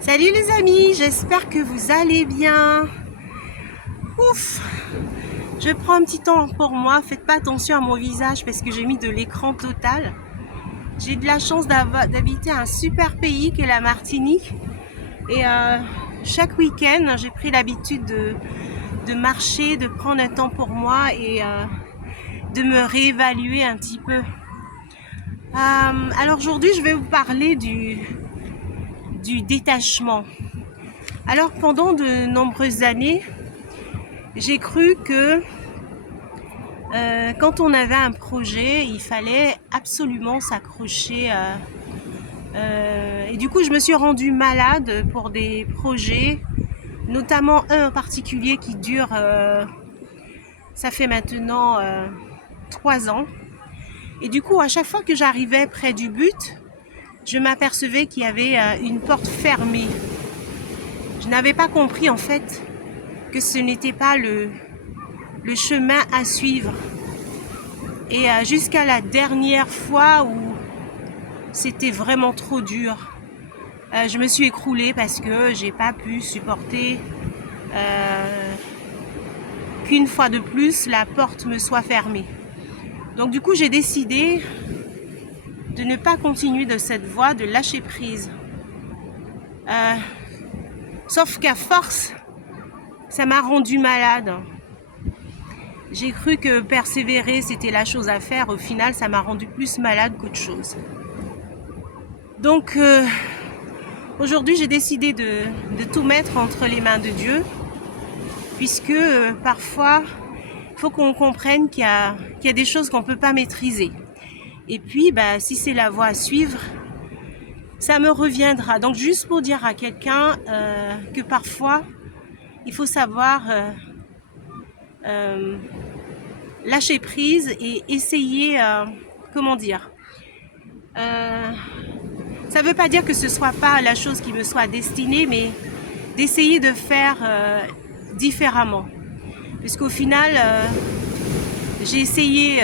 Salut les amis, j'espère que vous allez bien. Ouf, je prends un petit temps pour moi, faites pas attention à mon visage parce que j'ai mis de l'écran total. J'ai de la chance d'habiter un super pays qui est la Martinique. Et chaque week-end, j'ai pris l'habitude de marcher, de prendre un temps pour moi et de me réévaluer un petit peu. Alors aujourd'hui, je vais vous parler du détachement. Alors pendant de nombreuses années, j'ai cru que quand on avait un projet, il fallait absolument s'accrocher. Et du coup, je me suis rendue malade pour des projets, notamment un en particulier qui dure, ça fait maintenant 3 ans. Et du coup, à chaque fois que j'arrivais près du but, je m'apercevais qu'il y avait une porte fermée. Je n'avais pas compris en fait que ce n'était pas le chemin à suivre. Et jusqu'à la dernière fois où c'était vraiment trop dur, je me suis écroulée parce que j'ai pas pu supporter qu'une fois de plus la porte me soit fermée. Donc du coup j'ai décidé de ne pas continuer de cette voie, de lâcher prise. Sauf qu'à force, ça m'a rendue malade. J'ai cru que persévérer, c'était la chose à faire. Au final, ça m'a rendu plus malade qu'autre chose. Donc, aujourd'hui, j'ai décidé de tout mettre entre les mains de Dieu. Puisque parfois, il faut qu'on comprenne qu'il y a des choses qu'on ne peut pas maîtriser. Et puis, si c'est la voie à suivre, ça me reviendra. Donc, juste pour dire à quelqu'un que parfois, il faut savoir... lâcher prise et essayer, comment dire, ça ne veut pas dire que ce ne soit pas la chose qui me soit destinée, mais d'essayer de faire différemment. Puisqu'au final, j'ai essayé,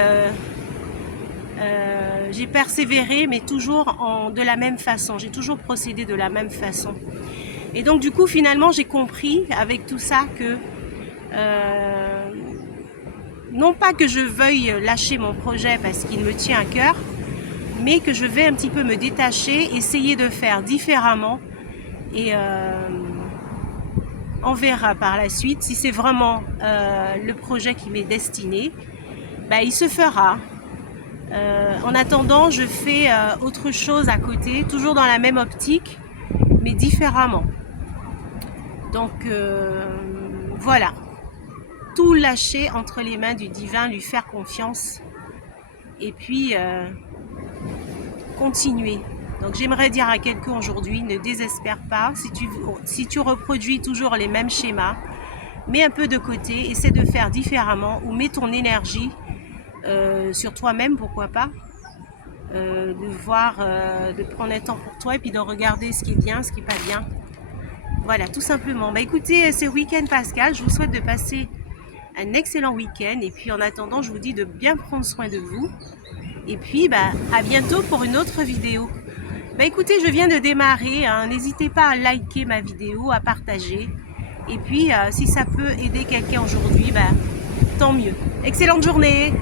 j'ai persévéré, mais toujours de la même façon. J'ai toujours procédé de la même façon. Et donc du coup, finalement, j'ai compris avec tout ça que non pas que je veuille lâcher mon projet parce qu'il me tient à cœur, mais que je vais un petit peu me détacher, essayer de faire différemment et on verra par la suite si c'est vraiment le projet qui m'est destiné, il se fera. En attendant, je fais autre chose à côté, toujours dans la même optique, mais différemment. Donc voilà. Tout lâcher entre les mains du divin, lui faire confiance et puis continuer. Donc j'aimerais dire à quelqu'un aujourd'hui, ne désespère pas. Si tu reproduis toujours les mêmes schémas, mets un peu de côté, essaie de faire différemment ou mets ton énergie sur toi-même, pourquoi pas, de voir, de prendre un temps pour toi et puis de regarder ce qui est bien, ce qui n'est pas bien. Voilà, tout simplement. Écoutez, c'est Week-end Pascal, je vous souhaite de passer un excellent week-end et puis en attendant je vous dis de bien prendre soin de vous et puis à bientôt pour une autre vidéo. Écoutez, je viens de démarrer, n'hésitez pas à liker ma vidéo, à partager et puis si ça peut aider quelqu'un aujourd'hui, tant mieux. Excellente journée.